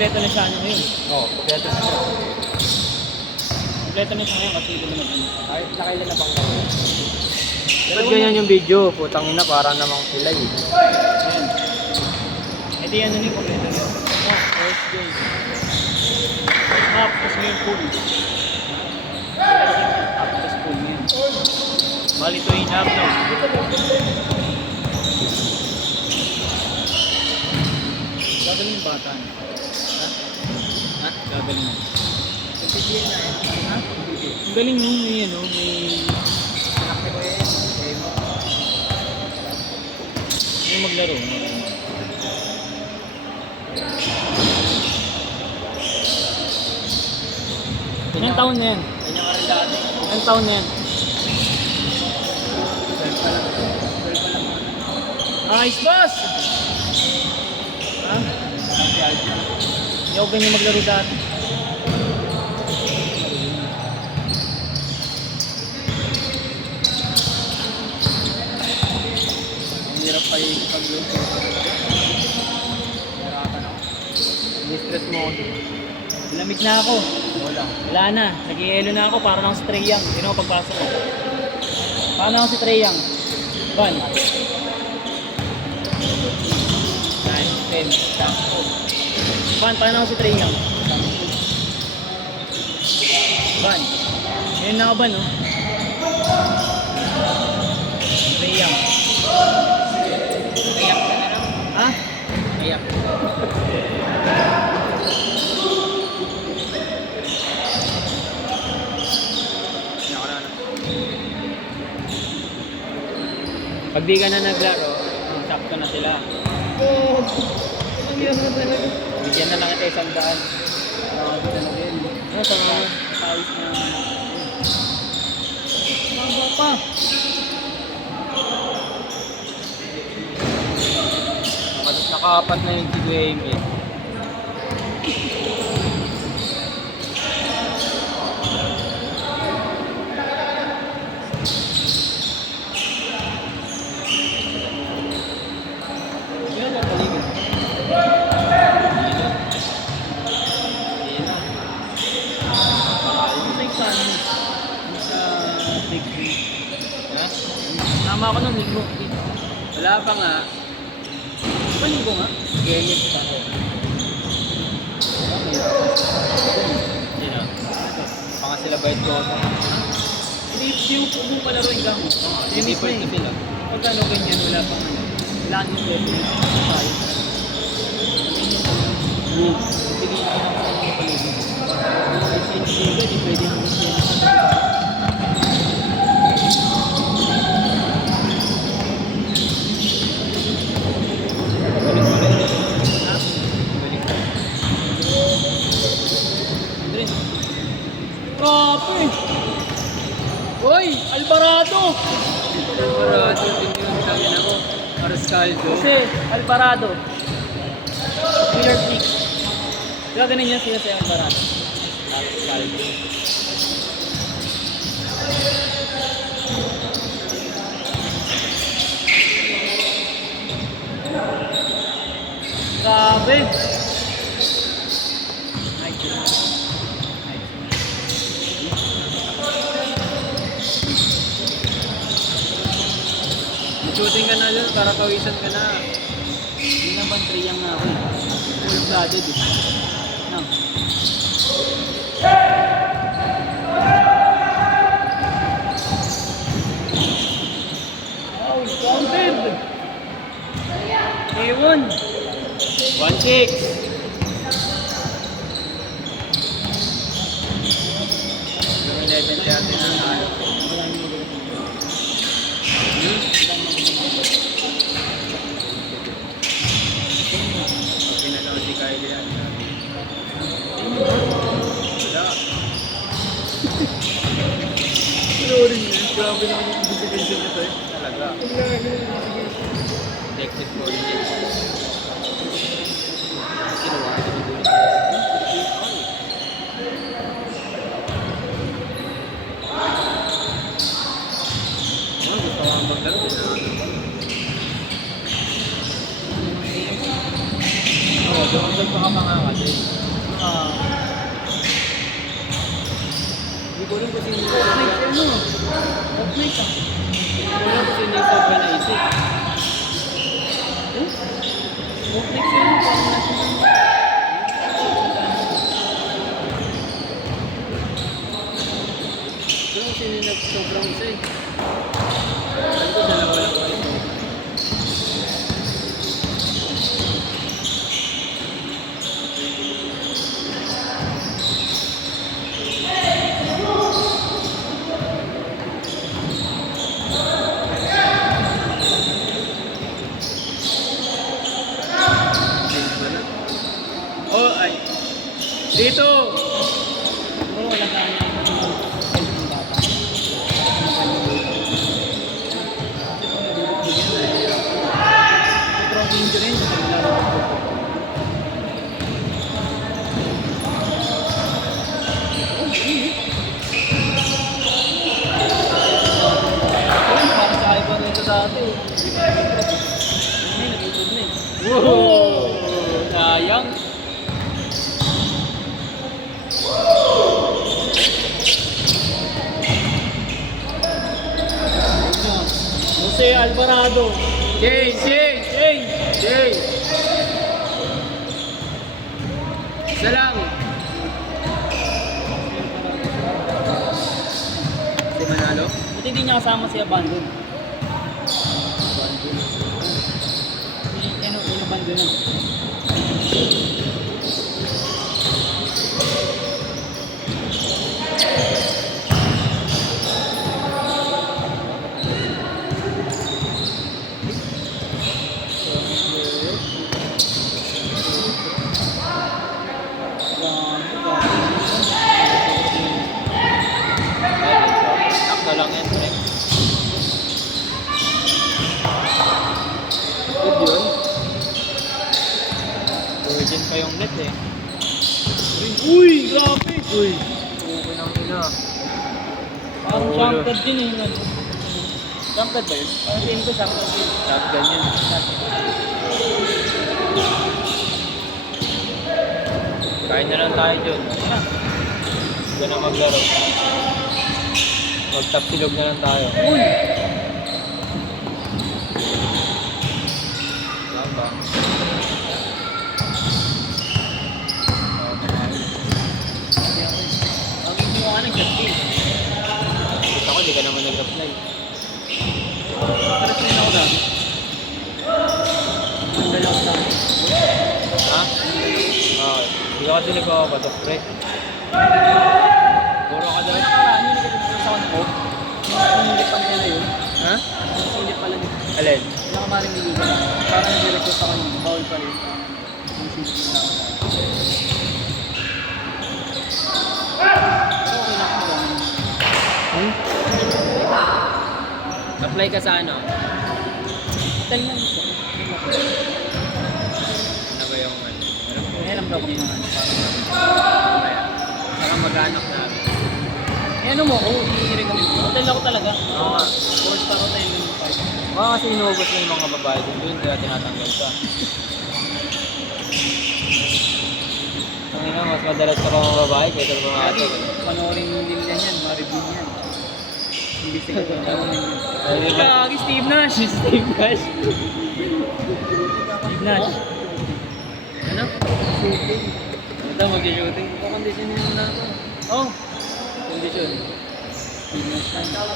kompleto na siya ano ngayon. Oo, kompleto na siya. Kompleto na siya ngayon kasi lumunod na. Kahit nakailan na bang kayo? Ba't ganyan yung video? Putang ina, parang namang pilay. Ayan. E di ano yung kompleto na. Oh, first game. Half, tapos ngayon full. Half, tapos full ngayon. Bali 2.5 na. Gagaling yung bata niya. Ha? Ha? Gagaling mo. Pagpipili na yun. Ha? Ang galing mo, may ano, may... Nakti ko yun. May maglaro. Ilang taon na yan? Ganyan ka rin dati. Ilang taon na yan? 12 pa lang. 12 pa lang. Ayos, boss! Ha? Si Alvin. Hindi ako ganyan maglaro dati. Ang hirap pa yung pag-load. Narakan ako. Ni-stress mo ako dito. Lamig na ako. Wala. Wala na. Nag-ielo na ako para lang si Trey Young. Hindi na ako pagpasok ko. Paano ako si Trey Young? Ban. 9, 10, 10. Ban, paano ako si Trey Young? Ban. Ngayon na ako ba, no? Trey Young. Iyak ka na lang. Ha? Iyak. Iyak ka na lang. Pag di ka na naglaro, sakto na sila. Oh! Ang hirap na talaga. Bigyan na lang ito 100. Nakakabit talaga yun. Ano sa mga tawis na... Maba pa. Nakaapat na yung Tiguemi. Yan ang paligid. Sa ano? Sa Big Three. Ha? Tama ako ng linggo. Wala pa nga. Ba linggo nga? Genit pa. Sino? Panga sila bayad ko. Hindi yung kung palaro yung gamo. Hindi pa ito sila. Pag ano ganyan, wala pang ano. Wala nang level. Tayo. Sige, kaya ako sa mga paligid. Hindi di pwede naman siya. Grabe! Uy! Alvarado! Alvarado din yung kaya ako. Arascaldo. Kasi Alvarado. Miller Peak. Diba ganun niya sila sa Alvarado? Alvarado. Grabe! Shooting ka na dyan para kawisan ka na. Hindi naman triyang na ako eh. Full-blooded eh. No. Oh, counted! A1! 1-6! Yung 11 dati na ano. Pinagawa si Kylie yan. Wala. Florin niya. Grabe naman yung investigation niya to eh. Talaga. Detective ko rin yun. Kinuha ka din doon. Gusto ko ang maglaro. Doon pa ka pa nga kasi. Ah. Hindi ko rin kasi hindi ko Off night ano? Off night ah. rin kasi hindi ko pa naisip. Off night ano? Parang nasa Pero kasi sobrang isa eh. Sabi ko dalawa lang kayo. Oh, ay. Dito! siguro wala ka na yung bata. Sobrang injury rin. Para sa iPhone nito dati. May nag-YouTube na eh. Wow! Sayang. Jose Alvarado. Jay! Jay! Hey! Jay! Isa lang. Si Manalo? Buti hindi niya kasama si Abandon. Ano, Abandon na. Sakto lang yan, pre. Good yun. Virgin pa yung net eh. Uy! Grabe! Uy! Okay nang ina. Parang Oo, jumped din eh. Ano. Jumped ba yun? Parang tingin ko jumped din. Sabi ganyan. Kain na lang tayo dun. Huwag na maglaro. Magtapsilog na lang tayo. Uy! Saan ba? Ang hindi mo ka nag-chat Kita ko, di ka naman nag-apply. Paras rin ako dami. Ang dalaw sa akin. Ha? Okay. Hindi ka kasi nagpapapatok, pre. Puro ka daw. Kaya nakaraan yun, nagkakaroon sa ko. Sinilip pa nila yun. Ha? Sinilip pala nila. Alin? Yung kamaring niligo na. Parang nag-request ako yun. Bawal pa rin. Yung sinilip nila ako. Pero okay lang ako ganun. Apply ka sa ano? Hotel lang ito. Ano ba yung ano? May alam daw kung mga ano. Mamaya. Saka mag-anak namin. Eh ano mo ako? Hinihiring kami. Hotel ako talaga. Oo nga. Four star hotel yung park. Baka kasi inuubos na yung mga babae dun kaya tinatanggal ka. Ang ina, mas madalas ka pa mga babae kaysa sa mga Lagi, ato. panoorin din nila yan, ma-review yan. Hindi sila tawag yan. Ay, di ba? Kagi Steve Nash! Steve Nash! Steve Nash. Ano? Shooting. Ito, mag-shooting. Ito, condition nyo na ito. Oh! Condition. Steve Nash lang.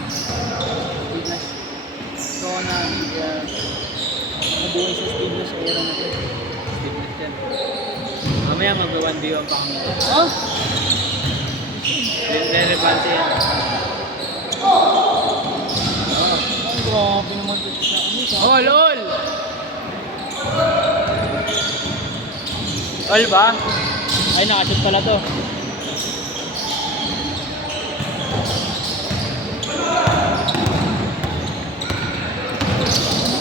Steve Nash. Ito ko na, kaya nabuhay sa Steve Nash era na ito. Steve Nash yan. Mamaya mag-1v1 pa kami. Oh! Relevant yan. Ang grabe naman ito sa ano sa... Oh, lol! Lol ba? Ay, nakashoot pala to.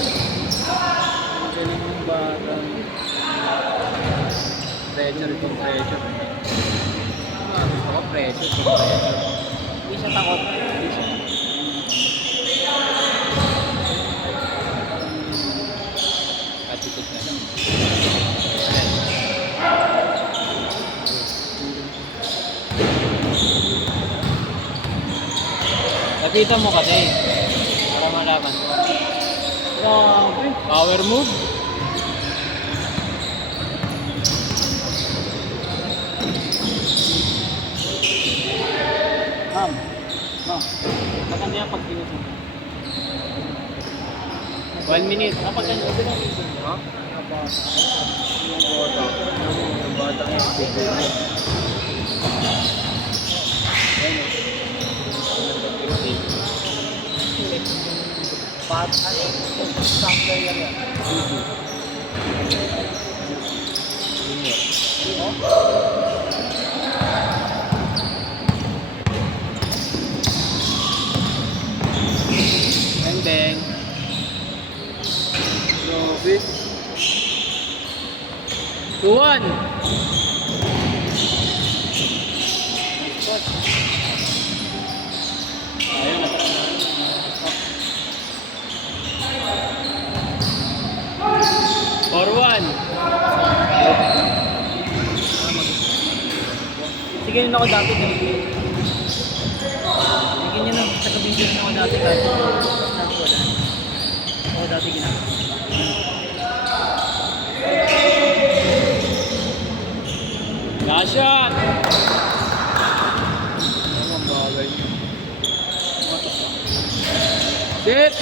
Ang galing ng bata. Pressure itong pressure. Ah, gusto ko pressure itong pressure. Hindi siya takot. Hindi siya. At Lapitan mo kasi. Para malaman mo. Grabe. Power move. Ma'am. Ma'am. Maganda yan pag tinusin. 1 minute. Kapag ano, tinusin. Ha? Yung bata. Yung bata yung figure mo. Pat, ano? Stock player yan. Bang bang. Grabe. 2-1. Ayun, natara na. 4-1. Sige yun ako dati. Sige nyo lang, taga-video na ako dati kahit wala. Ako dati ginagawa. Last shot. Ano ang bagay nyo? Sit.